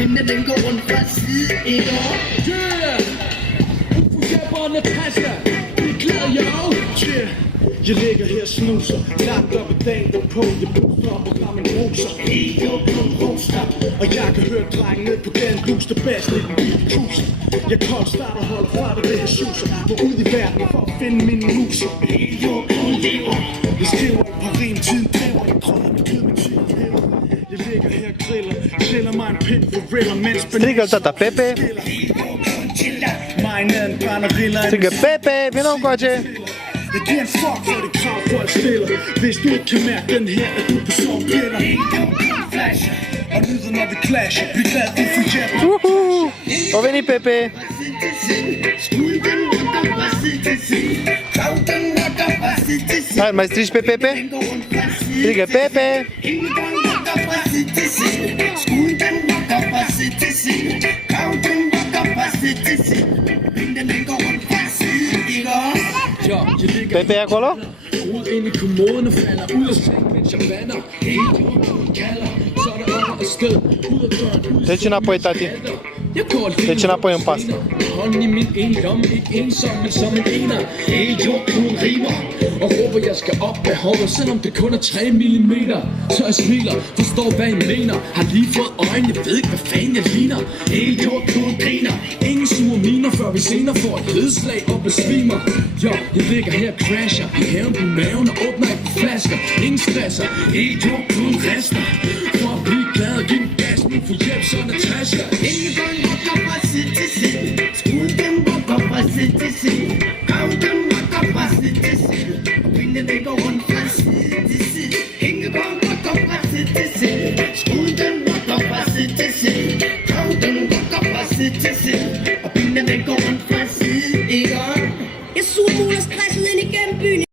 pinden den går rundt fra side, ikke? Uforkærbåndet passer, vi er glade, jo. Jeg ligger her og snuser, lagt op i dagen på. Jeg booster op og gør min roser. Roster. Og jeg kan høre drengen ned på den lus, der bassen i den lille kuser. Jeg kold starter holder fra det ved at suser. Gå ud i verden for at finde mine muser. Jeg skriver et par rim, tiden driver. Jeg krøller med kød med tiden hæver. Jeg ligger her og griller mig en pind for riller, mens Striga tata Pepe. mig naden brænder riller. Striga Pepe, vino încoace. Jeg giver en fuck for det krav, folk stiller. Hvis du ikke kan mærke den her, er du på sovepiller. Og lyder når vi clasher. Vi er glade, du får hjælp. O venit Pepe. Hai, mai strigi pe Pepe? Strigă Pepe. Pepe e acolo? Ud ind i kommoden og falder ud af seng, mens jeg vander. Helt rundt kalder, så er der over afsted. Ud af døren, ud af Treci înapoi, tati. Jeg går lige Treci înapoi în pas. hånden i min ene lomme, ikke ensom, men som en ener. Hele jordkloden rimer og råber, jeg skal op med håret, selvom det kun er 3 millimeter. Så jeg smiler, forstår hvad I mener. Har lige fået øjne, jeg ved ikke hvad fanden jeg ligner. Hele jordkloden griner, ingen sure miner, før vi senere får et ledslag og besvimer. Jo, jeg ligger her og crasher i haven på maven og åbner ikke på flasker. Ingen stresser, hele jordkloden rester. For at blive glad og give en gas, nu for hjælp, så Natasha. Ingen går nok op fra side til side. Skud den går fra side til side. Kav den går fra side til side. Pinden den går rundt fra side til side. Ingen går nok op fra side til side. Skud den går fra side til side. Kav den går fra side til side. Og pinden den går rundt fra side, ikke? Jeg suger mul og stresset ind igennem byen.